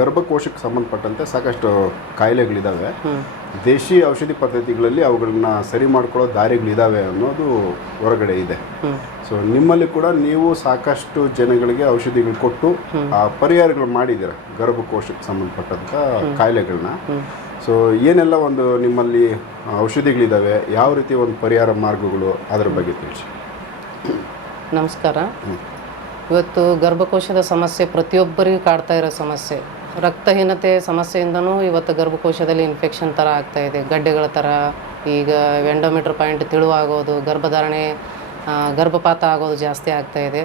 ಗರ್ಭಕೋಶಕ್ಕೆ ಸಂಬಂಧಪಟ್ಟಂತೆ ಸಾಕಷ್ಟು ಕಾಯಿಲೆಗಳಿದ್ದಾವೆ. ದೇಶಿ ಔಷಧಿ ಪದ್ಧತಿಗಳಲ್ಲಿ ಅವುಗಳನ್ನ ಸರಿ ಮಾಡ್ಕೊಳ್ಳೋ ದಾರಿಗಳಿದ್ದಾವೆ ಅನ್ನೋದು ಹೊರಗಡೆ ಇದೆ. ಸೊ ನಿಮ್ಮಲ್ಲಿ ಕೂಡ ನೀವು ಸಾಕಷ್ಟು ಜನಗಳಿಗೆ ಔಷಧಿಗಳು ಕೊಟ್ಟು ಆ ಪರಿಹಾರಗಳು ಮಾಡಿದ್ದೀರ ಗರ್ಭಕೋಶಕ್ಕೆ ಸಂಬಂಧಪಟ್ಟಂಥ ಕಾಯಿಲೆಗಳನ್ನ ಸೊ ಏನೆಲ್ಲ ಒಂದು ನಿಮ್ಮಲ್ಲಿ ಔಷಧಿಗಳಿದ್ದಾವೆ ಯಾವ ರೀತಿ ಒಂದು ಪರಿಹಾರ ಮಾರ್ಗಗಳು ಅದರ ಬಗ್ಗೆ ತಿಳಿಸಿ. ನಮಸ್ಕಾರ. ಇವತ್ತು ಗರ್ಭಕೋಶದ ಸಮಸ್ಯೆ ಪ್ರತಿಯೊಬ್ಬರಿಗೂ ಕಾಡ್ತಾ ಇರೋ ಸಮಸ್ಯೆ. ರಕ್ತಹೀನತೆ ಸಮಸ್ಯೆಯಿಂದನೂ ಇವತ್ತು ಗರ್ಭಕೋಶದಲ್ಲಿ ಇನ್ಫೆಕ್ಷನ್ ಥರ ಆಗ್ತಾ ಇದೆ. ಗಡ್ಡೆಗಳ ಥರ ಈಗ ವೆಂಡೋಮೀಟ್ರ್ ಪಾಯಿಂಟ್ ತಿಳುವಾಗೋದು ಗರ್ಭಧಾರಣೆ ಗರ್ಭಪಾತ ಆಗೋದು ಜಾಸ್ತಿ ಆಗ್ತಾ ಇದೆ.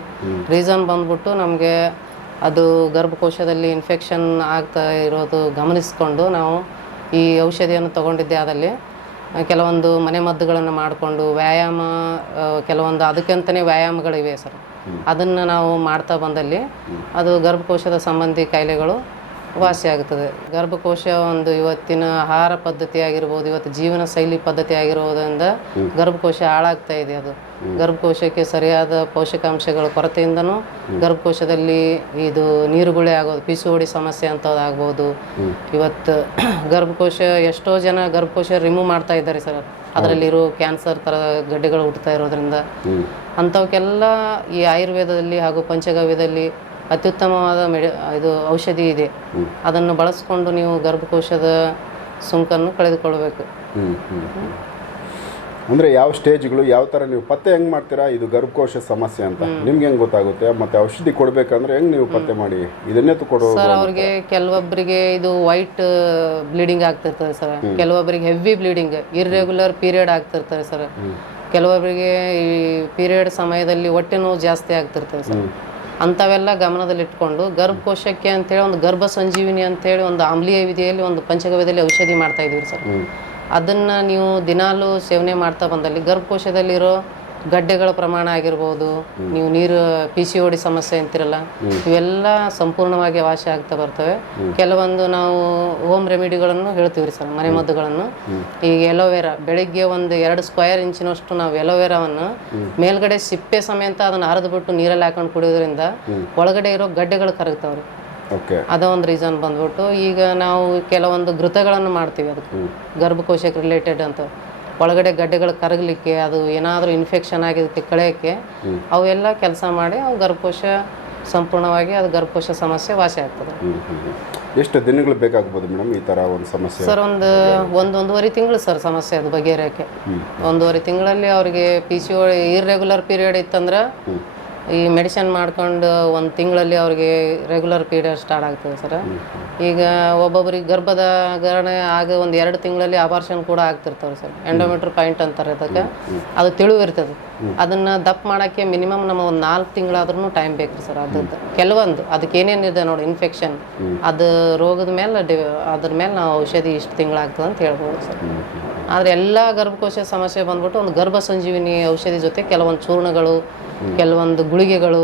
ರೀಸನ್ ಬಂದ್ಬಿಟ್ಟು ನಮಗೆ ಅದು ಗರ್ಭಕೋಶದಲ್ಲಿ ಇನ್ಫೆಕ್ಷನ್ ಆಗ್ತಾ ಇರೋದು ಗಮನಿಸ್ಕೊಂಡು ನಾವು ಈ ಔಷಧಿಯನ್ನು ತಗೊಂಡಿದ್ದೆ ಆದಲ್ಲಿ ಕೆಲವೊಂದು ಮನೆ ಮದ್ದುಗಳನ್ನು ಮಾಡಿಕೊಂಡು ವ್ಯಾಯಾಮ ಕೆಲವೊಂದು ಅದಕ್ಕಂತಲೇ ವ್ಯಾಯಾಮಗಳಿವೆ ಸರ್. ಅದನ್ನು ನಾವು ಮಾಡ್ತಾ ಬಂದಲ್ಲಿ ಅದು ಗರ್ಭಕೋಶದ ಸಂಬಂಧಿ ಕಾಯಿಲೆಗಳು ವಾಸಿ ಆಗುತ್ತದೆ. ಗರ್ಭಕೋಶ ಒಂದು ಇವತ್ತಿನ ಆಹಾರ ಪದ್ಧತಿ ಆಗಿರ್ಬೋದು ಇವತ್ತು ಜೀವನ ಶೈಲಿ ಪದ್ಧತಿ ಆಗಿರುವುದರಿಂದ ಗರ್ಭಕೋಶ ಹಾಳಾಗ್ತಾ ಇದೆ ಅದು. ಗರ್ಭಕೋಶಕ್ಕೆ ಸರಿಯಾದ ಪೋಷಕಾಂಶಗಳ ಕೊರತೆಯಿಂದನೂ ಗರ್ಭಕೋಶದಲ್ಲಿ ಇದು ನೀರುಗುಳೆ ಆಗೋದು ಪಿಸುವಡಿ ಸಮಸ್ಯೆ ಅಂಥದ್ದಾಗ್ಬೋದು. ಇವತ್ತು ಗರ್ಭಕೋಶ ಎಷ್ಟೋ ಜನ ಗರ್ಭಕೋಶ ರಿಮೂವ್ ಮಾಡ್ತಾ ಇದ್ದಾರೆ ಸರ್. ಅದರಲ್ಲಿರೋ ಕ್ಯಾನ್ಸರ್ ಥರ ಗಡ್ಡೆಗಳು ಹುಟ್ಟುತ್ತಾ ಇರೋದ್ರಿಂದ. ಅಂಥವಕ್ಕೆಲ್ಲ ಈ ಆಯುರ್ವೇದದಲ್ಲಿ ಹಾಗೂ ಪಂಚಗವ್ಯದಲ್ಲಿ ಅತ್ಯುತ್ತಮವಾದ ಮೆಡಿ ಇದು ಔಷಧಿ ಇದೆ. ಅದನ್ನು ಬಳಸ್ಕೊಂಡು ನೀವು ಗರ್ಭಕೋಶದ ಸುಂಕನ್ನು ಕಳೆದುಕೊಳ್ಬೇಕು. ಅಂದ್ರೆ ಯಾವ ಸ್ಟೇಜ್ಗಳು ಯಾವ ತರ ನೀವು ಪತ್ತೆ ಹೆಂಗೆ ಮಾಡ್ತೀರಾ? ಇದು ಗರ್ಭಕೋಶ ಸಮಸ್ಯೆ ಅಂತ. ನಿಮ್ಗೆ ಹೆಂಗ್ ಗೊತ್ತಾಗುತ್ತೆ? ಮತ್ತೆ ಔಷಧಿ ಕೊಡಬೇಕಂದ್ರೆ ಹೆಂಗ್ ನೀವು ಪತ್ತೆ ಮಾಡಿ? ಇದನ್ನೇ ಕೊಡೋ ಸರ್ ಅವ್ರಿಗೆ ಕೆಲವೊಬ್ಬರಿಗೆ ಇದು ವೈಟ್ ಬ್ಲೀಡಿಂಗ್ ಆಗ್ತಿರ್ತದೆ ಸರ್. ಕೆಲವೊಬ್ಬರಿಗೆ ಹೆವಿ ಬ್ಲೀಡಿಂಗ್ ಇರ್ರೆಗ್ಯುಲರ್ ಪೀರಿಯಡ್ ಆಗ್ತಿರ್ತಾರೆ ಸರ್. ಕೆಲವೊಬ್ಬರಿಗೆ ಈ ಪೀರಿಯಡ್ ಸಮಯದಲ್ಲಿ ಹೊಟ್ಟೆ ನೋವು ಜಾಸ್ತಿ ಆಗ್ತಿರ್ತದೆ ಸರ್. ಅಂಥವೆಲ್ಲ ಗಮನದಲ್ಲಿಟ್ಕೊಂಡು ಗರ್ಭಕೋಶಕ್ಕೆ ಅಂತೇಳಿ ಒಂದು ಗರ್ಭ ಸಂಜೀವಿನಿ ಅಂತೇಳಿ ಒಂದು ಆಮ್ಲೀಯ ವಿಧಿಯಲ್ಲಿ ಒಂದು ಪಂಚಗವ್ಯದಲ್ಲಿ ಔಷಧಿ ಮಾಡ್ತಾ ಇದ್ದೀವಿ ಸರ್. ಅದನ್ನು ನೀವು ದಿನಾಲೂ ಸೇವನೆ ಮಾಡ್ತಾ ಬಂದಲ್ಲಿ ಗರ್ಭಕೋಶದಲ್ಲಿರೋ ಗಡ್ಡೆಗಳ ಪ್ರಮಾಣ ಆಗಿರ್ಬೋದು ನೀವು ನೀರು ಪಿ ಸಿ ಓಡಿ ಸಮಸ್ಯೆ ಅಂತಿರಲ್ಲ ಇವೆಲ್ಲ ಸಂಪೂರ್ಣವಾಗಿ ವಾಸಿ ಆಗ್ತಾ ಬರ್ತವೆ. ಕೆಲವೊಂದು ನಾವು ಹೋಮ್ ರೆಮಿಡಿಗಳನ್ನು ಹೇಳ್ತೀವಿ ರೀ ಸರ್ ಮನೆಮದ್ದುಗಳನ್ನು ಈಗ ಎಲೋವೆರಾ ಬೆಳಿಗ್ಗೆ ಒಂದು ಎರಡು ಸ್ಕ್ವಯರ್ ಇಂಚಿನಷ್ಟು ನಾವು ಎಲೋವೆರಾವನ್ನು ಮೇಲ್ಗಡೆ ಸಿಪ್ಪೆ ಸಮೇತ ಅದನ್ನು ಹರಿದ್ಬಿಟ್ಟು ನೀರಲ್ಲಿ ಹಾಕೊಂಡು ಕುಡಿಯೋದ್ರಿಂದ ಒಳಗಡೆ ಇರೋ ಗಡ್ಡೆಗಳು ಕರಗ್ತಾವ್ರಿ. ಓಕೆ. ಅದೋ ಒಂದು ರೀಸನ್ ಬಂದ್ಬಿಟ್ಟು ಈಗ ನಾವು ಕೆಲವೊಂದು ಘೃತಗಳನ್ನು ಮಾಡ್ತೀವಿ ಅದಕ್ಕೆ. ಗರ್ಭಕೋಶಕ್ಕೆ ರಿಲೇಟೆಡ್ ಅಂತ. ಒಳಗಡೆ ಗಡ್ಡೆಗಳು ಕರಗಲಿಕ್ಕೆ ಅದು ಏನಾದರೂ ಇನ್ಫೆಕ್ಷನ್ ಆಗಿದ್ದಕ್ಕೆ ಕಳೆಯೋಕ್ಕೆ ಅವೆಲ್ಲ ಕೆಲಸ ಮಾಡಿ ಅವು ಗರ್ಭಕೋಶ ಸಂಪೂರ್ಣವಾಗಿ ಅದು ಗರ್ಭಕೋಶ ಸಮಸ್ಯೆ ವಾಸಿ ಆಗ್ತದೆ. ಎಷ್ಟು ದಿನಗಳು ಬೇಕಾಗ್ಬೋದು ಮೇಡಮ್ ಈ ತರ ಒಂದು ಸಮಸ್ಯೆ? ಸರ್ ಒಂದು ಒಂದು ಒಂದೂವರೆ ತಿಂಗಳು ಸರ್ ಸಮಸ್ಯೆ ಅದು ಬಗೆಹರಿಯೋಕ್ಕೆ. ಒಂದೂವರೆ ತಿಂಗಳಲ್ಲಿ ಅವರಿಗೆ P C O irregular period ಇತ್ತಂದ್ರೆ ಈ ಮೆಡಿಸಿನ್ ಮಾಡ್ಕೊಂಡು ಒಂದು ತಿಂಗಳಲ್ಲಿ ಅವ್ರಿಗೆ ರೆಗ್ಯುಲರ್ ಪೀರಿಯಡ್ ಸ್ಟಾರ್ಟ್ ಆಗ್ತದೆ ಸರ್ ಈಗ ಒಬ್ಬೊಬ್ಬರಿಗೆ ಗರ್ಭದ ಗರಣೆ ಆಗ ಒಂದು ಎರಡು ತಿಂಗಳಲ್ಲಿ ಅಬಾರ್ಷನ್ ಕೂಡ ಆಗ್ತಿರ್ತಾವೆ ಸರ್ ಎಂಡೋಮೀಟರ್ ಪಾಯಿಂಟ್ ಅಂತಾರೆ ಅದಕ್ಕೆ. ಅದು ತಿಳಿವಿರ್ತದೆ. ಅದನ್ನು ದಪ್ಪ ಮಾಡೋಕ್ಕೆ ಮಿನಿಮಮ್ ನಮ್ಮ ಒಂದು ನಾಲ್ಕು ತಿಂಗಳಾದ್ರೂ ಟೈಮ್ ಬೇಕು ಸರ್ ಅದ್ರದ್ದು. ಕೆಲವೊಂದು, ಅದಕ್ಕೆ ಏನೇನಿದೆ ನೋಡಿ ಇನ್ಫೆಕ್ಷನ್ ಅದು ರೋಗದ ಮೇಲೆ, ಅದ್ರ ಮೇಲೆ ನಾವು ಔಷಧಿ ಇಷ್ಟು ತಿಂಗಳಾಗ್ತದೆ ಅಂತ ಹೇಳ್ಬೋದು ಸರ್ ಆದರೆ ಎಲ್ಲ ಗರ್ಭಕೋಶ ಸಮಸ್ಯೆ ಬಂದ್ಬಿಟ್ಟು ಒಂದು ಗರ್ಭ ಸಂಜೀವಿನಿ ಔಷಧಿ ಜೊತೆ ಕೆಲವೊಂದು ಚೂರ್ಣಗಳು ಕೆಲವೊಂದು ಗುಳಿಗೆಗಳು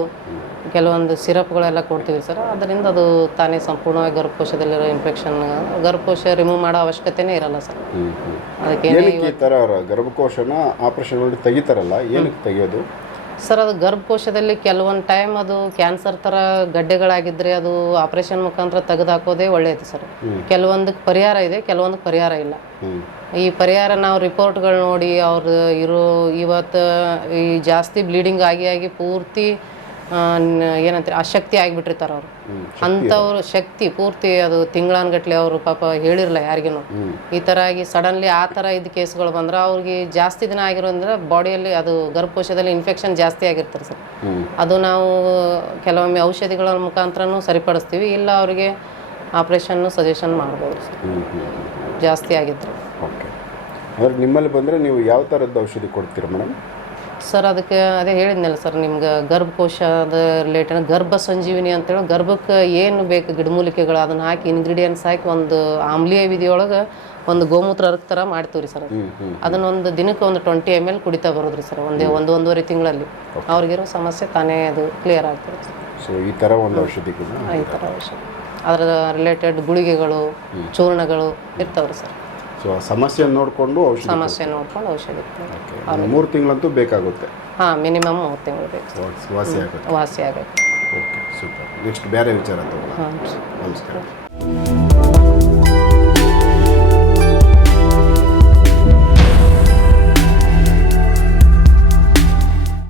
ಕೆಲವೊಂದು ಸಿರಪ್ಗಳೆಲ್ಲ ಕೊಡ್ತೀವಿ ಸರ್. ಅದರಿಂದ ಅದು ತಾನೇ ಸಂಪೂರ್ಣವಾಗಿ ಗರ್ಭಕೋಶದಲ್ಲಿರೋ ಇನ್ಫೆಕ್ಷನ್ ಗರ್ಭಕೋಶ ರಿಮೂವ್ ಮಾಡೋ ಅವಶ್ಯಕತೆನೇ ಇರಲ್ಲ ಸರ್. ಅದಕ್ಕೆ ಈ ತರ ಗರ್ಭಕೋಶನ ಆಪರೇಷನ್ ಮಾಡಿ ತೆಗಿತಾರಲ್ಲ ಏನಕ್ಕೆ ತೆಗಿಯೋದು? ಸರ್ ಅದು ಗರ್ಭಕೋಶದಲ್ಲಿ ಕೆಲವೊಂದು ಟೈಮ್ ಅದು ಕ್ಯಾನ್ಸರ್ ಥರ ಗಡ್ಡೆಗಳಾಗಿದ್ದರೆ ಅದು ಆಪರೇಷನ್ ಮುಖಾಂತರ ತೆಗೆದುಹಾಕೋದೇ ಒಳ್ಳೆಯದು ಸರ್. ಕೆಲವೊಂದಕ್ಕೆ ಪರಿಹಾರ ಇದೆ ಕೆಲವೊಂದಕ್ಕೆ ಪರಿಹಾರ ಇಲ್ಲ. ಈ ಪರಿಹಾರ ನಾವು ರಿಪೋರ್ಟ್ಗಳು ನೋಡಿ ಅವ್ರು ಇರೋ ಇವತ್ತು ಈ ಜಾಸ್ತಿ ಬ್ಲೀಡಿಂಗ್ ಆಗಿ ಆಗಿ ಪೂರ್ತಿ ಏನಂತಾರೆ ಅಶಕ್ತಿ ಆಗಿಬಿಟ್ಟಿರ್ತಾರೆ ಅವರು. ಅಂಥವ್ರು ಶಕ್ತಿ ಪೂರ್ತಿ ಅದು ತಿಂಗಳಾನ್ಗಟ್ಲೆ ಅವರು ಪಾಪ ಹೇಳಿರಲ್ಲ ಯಾರಿಗೂ ಈ ಥರ ಆಗಿ ಸಡನ್ಲಿ ಆ ಥರ ಇದ್ದ ಕೇಸ್ಗಳು ಬಂದ್ರೆ ಅವ್ರಿಗೆ ಜಾಸ್ತಿ ದಿನ ಆಗಿರೋದ್ರೆ ಬಾಡಿಯಲ್ಲಿ ಅದು ಗರ್ಭಕೋಶದಲ್ಲಿ ಇನ್ಫೆಕ್ಷನ್ ಜಾಸ್ತಿ ಆಗಿರ್ತಾರೆ ಸರ್. ಅದು ನಾವು ಕೆಲವೊಮ್ಮೆ ಔಷಧಿಗಳ ಮುಖಾಂತರನೂ ಸರಿಪಡಿಸ್ತೀವಿ ಇಲ್ಲ ಅವರಿಗೆ ಆಪ್ರೇಷನ್ನು ಸಜೆಷನ್ ಮಾಡ್ಬೋದು ಸರ್. ಜಾಸ್ತಿ ಆಗಿದ್ರು. ಓಕೆ. ನಿಮ್ಮಲ್ಲಿ ಬಂದರೆ ನೀವು ಯಾವ ತರದ ಔಷಧಿ ಕೊಡ್ತೀರಾ ಮೇಡಮ್? ಸರ್ ಅದಕ್ಕೆ ಅದೇ ಹೇಳಿದ್ನಲ್ಲ ಸರ್ ನಿಮ್ಗೆ ಗರ್ಭಕೋಶದ ರಿಲೇಟೆಡ್ ಗರ್ಭ ಸಂಜೀವಿನಿ ಅಂತೇಳಿ ಗರ್ಭಕ್ಕೆ ಏನು ಬೇಕು ಗಿಡಮೂಲಿಕೆಗಳು ಅದನ್ನು ಹಾಕಿ ಇಂಗ್ರೀಡಿಯೆಂಟ್ಸ್ ಹಾಕಿ ಒಂದು ಆಮ್ಲೀಯ ವಿಧಿಯೊಳಗೆ ಒಂದು ಗೋಮೂತ್ರ ಅರ್ಕ್ ಥರ ಮಾಡ್ತೀವಿ ರೀ ಸರ್. ಹ್ಮ್ ಹ್ಮ್ ಅದನ್ನ ಒಂದು ದಿನಕ್ಕೆ ಒಂದು ಟ್ವೆಂಟಿ ಎಂ ಎಲ್ ಕುಡಿತಾ ಬರೋದ್ರಿ ಸರ್ ಒಂದೇ ಒಂದು ಒಂದೂವರೆ ತಿಂಗಳಲ್ಲಿ. ಅವ್ರಿಗಿರೋ ಸಮಸ್ಯೆ ತಾನೇ ಅದು ಕ್ಲಿಯರ್ ಆಗ್ತದೆ ಸರ್. ಸೊ ಈ ಥರ ಒಂದು ಔಷಧಿ ಈ ಥರ ಔಷಧ. ಅದರ ರಿಲೇಟೆಡ್ ಗುಳಿಗೆಗಳು ಚೂರ್ಣಗಳು ಇರ್ತಾವ್ರಿ ಸರ್. ಸೊ ಆ ಸಮಸ್ಯೆ ನೋಡಿಕೊಂಡು ಔಷಧಿ ಸಮಸ್ಯೆ ನೋಡ್ಕೊಂಡು ಔಷಧಿ ಮೂರು ತಿಂಗಳಂತೂ ಬೇಕಾಗುತ್ತೆ. ಹಾಂ ಮಿನಿಮಮ್ ಮೂರು ತಿಂಗಳು ಬೇಕು. ವಾಸಿ- ವಾಸಿ ಆಗುತ್ತೆ. ವಾಸಿ ಆಗುತ್ತೆ. ಓಕೆ ಸೂಪರ್ ನೆಕ್ಸ್ಟ್ ಬೇರೆ ವಿಚಾರ ತಗೊಳ್ಳೋಣ. ನಮಸ್ಕಾರ.